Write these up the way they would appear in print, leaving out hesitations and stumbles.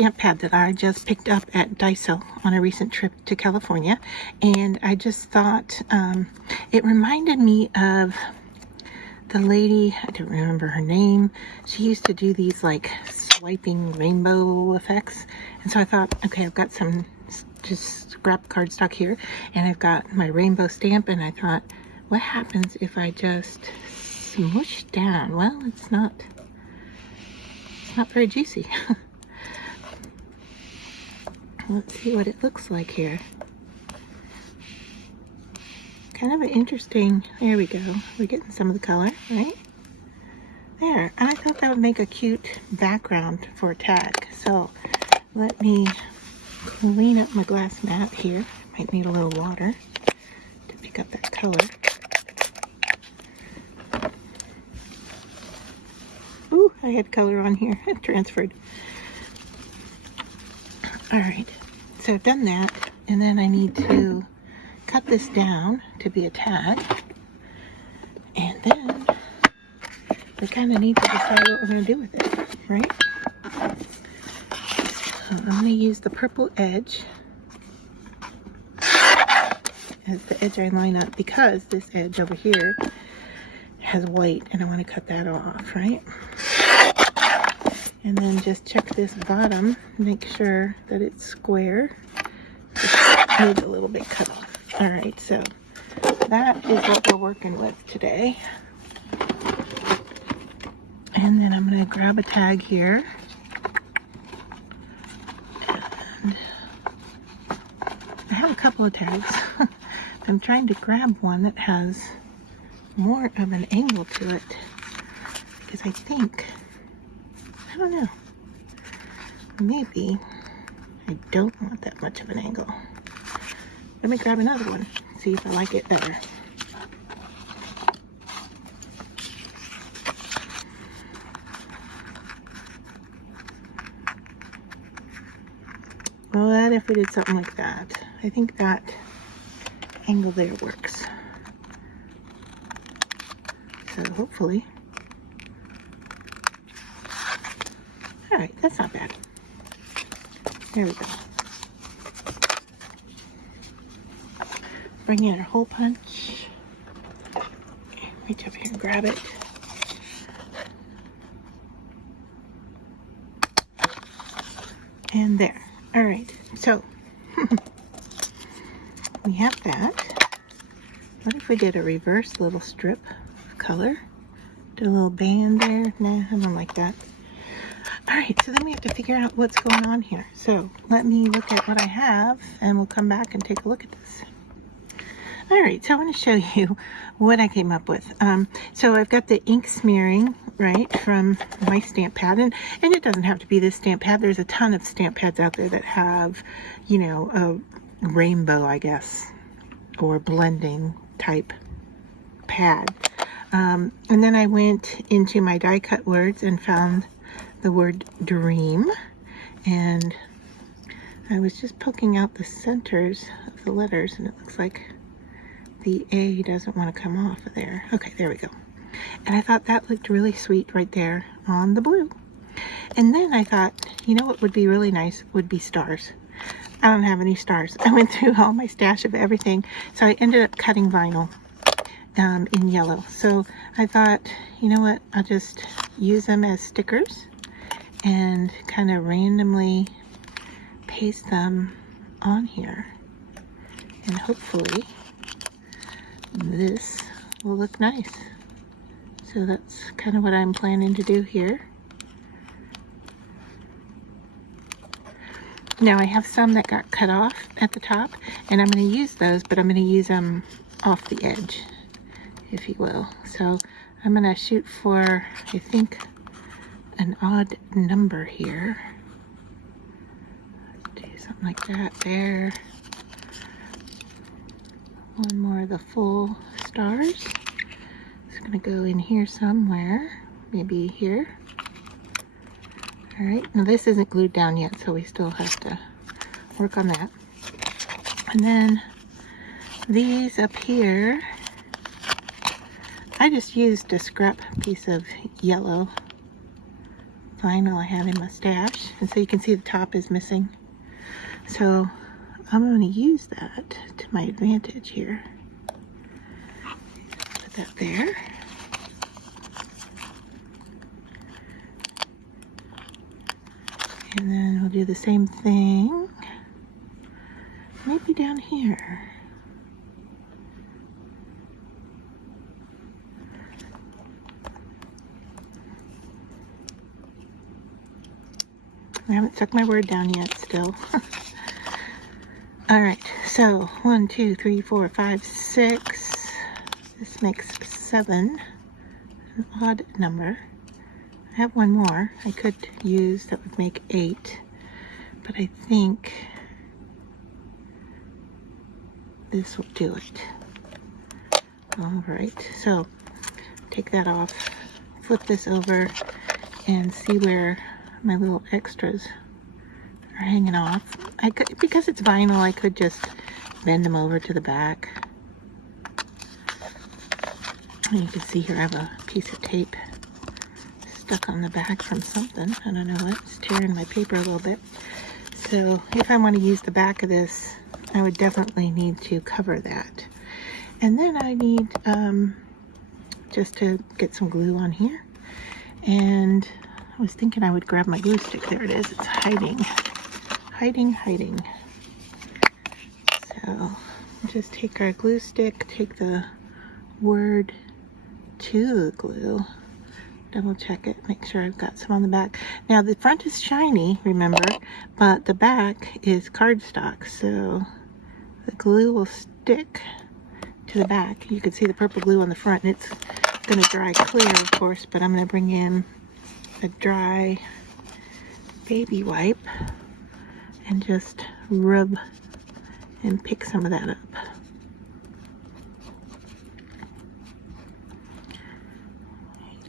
stamp pad that I just picked up at Diaso on a recent trip to California, and I just thought it reminded me of the lady, I don't remember her name. She used to do these like swiping rainbow effects, and so I thought, okay, I've got some just scrap cardstock here, and I've got my rainbow stamp, and I thought, what happens if I just smush down? Well, it's not very juicy. Let's see what it looks like here. Kind of an interesting, there we go. We're getting some of the color, right? There, and I thought that would make a cute background for a tag. So let me clean up my glass mat here. Might need a little water to pick up that color. Ooh, I had color on here. It transferred. Alright, so I've done that, and then I need to cut this down to be a tag, and then we kind of need to decide what we're going to do with it, right? So I'm going to use the purple edge as the edge I line up, because this edge over here has white, and I want to cut that off, right? And then just check this bottom, make sure that it's square. Just need a little bit cut off. All right, so that is what we're working with today. And then I'm going to grab a tag here. And I have a couple of tags. I'm trying to grab one that has more of an angle to it, because I think, I don't know, maybe I don't want that much of an angle. Let me grab another one, see if I like it better. What if we did something like that? I think that angle there works. So hopefully. Alright, that's not bad. There we go. Bring in our hole punch. Reach up here and grab it. And there. Alright, so we have that. What if we did a reverse little strip of color? Did a little band there? Nah, I don't like that. Alright, so then we have to figure out what's going on here. So let me look at what I have, and we'll come back and take a look at this. Alright, so I want to show you what I came up with. So I've got the ink smearing, right, from my stamp pad. And it doesn't have to be this stamp pad. There's a ton of stamp pads out there that have, you know, a rainbow, I guess, or blending type pad. And then I went into my die cut words and found the word dream. And I was just poking out the centers of the letters, and it looks like the A doesn't want to come off of there. Okay, there we go. And I thought that looked really sweet right there on the blue. And then I thought, you know what would be really nice would be stars. I don't have any stars. I went through all my stash of everything, so I ended up cutting vinyl in yellow. So I thought, you know what, I'll just use them as stickers and kind of randomly paste them on here. And hopefully this will look nice. So that's kind of what I'm planning to do here. Now I have some that got cut off at the top, and I'm going to use those, but I'm going to use them off the edge, if you will. So I'm going to shoot for, I think, an odd number here. Do something like that there. One more of the full stars. It's going to go in here somewhere, maybe here. All right, now this isn't glued down yet, so we still have to work on that. And then these up here, I just used a scrap piece of yellow vinyl I have in my stash. And so you can see the top is missing. So I'm going to use that to my advantage here. Put that there. And then we'll do the same thing, maybe down here. I haven't stuck my word down yet still. All right, so 1, 2, 3, 4, 5, 6. This makes 7, an odd number. I have one more I could use that would make 8, but I think this will do it. All right, so take that off, flip this over, and see where my little extras are hanging off. I could, because it's vinyl, I could just bend them over to the back. And you can see here I have a piece of tape stuck on the back from something. I don't know what. It's tearing my paper a little bit. So if I want to use the back of this, I would definitely need to cover that. And then I need just to get some glue on here. And I was thinking I would grab my glue stick. There it is. It's hiding. Hiding. So just take our glue stick, take the word to the glue, double check it, make sure I've got some on the back. Now the front is shiny, remember, but the back is cardstock, so the glue will stick to the back. You can see the purple glue on the front, and it's going to dry clear, of course, but I'm going to bring in a dry baby wipe and just rub and pick some of that up.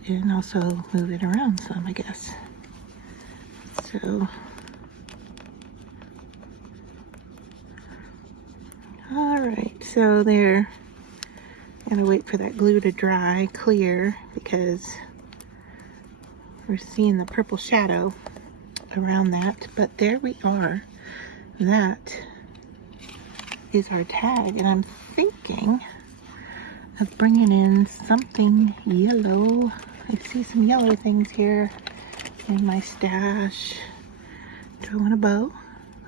And also move it around some, I guess. So, alright, so there. I'm gonna wait for that glue to dry clear because we're seeing the purple shadow around that. But there we are. That is our tag, and I'm thinking of bringing in something yellow. I see some yellow things here in my stash. Do I want a bow?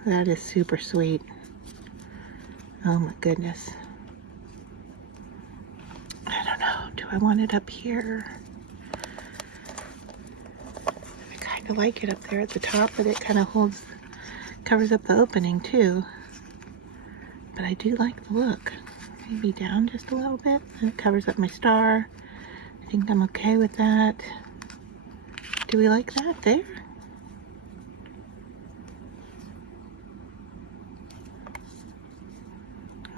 That is super sweet. Oh my goodness. I don't know. Do I want it up here? I kind of like it up there at the top, but it kind of covers up the opening too. But I do like the look. Maybe down just a little bit, and it covers up my star. I think I'm okay with that. Do we like that there?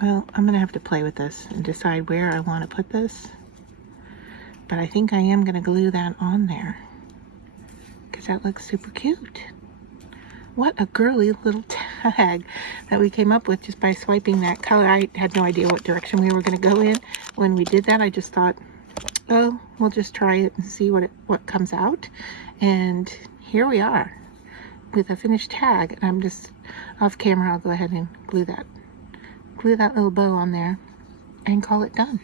Well, I'm gonna have to play with this and decide where I want to put this. But I think I am gonna glue that on there because that looks super cute. What a girly little tag that we came up with just by swiping that color. I had no idea what direction we were going to go in when we did that. I just thought, oh, we'll just try it and see what comes out. And here we are with a finished tag. And I'm just off camera. I'll go ahead and glue that little bow on there and call it done.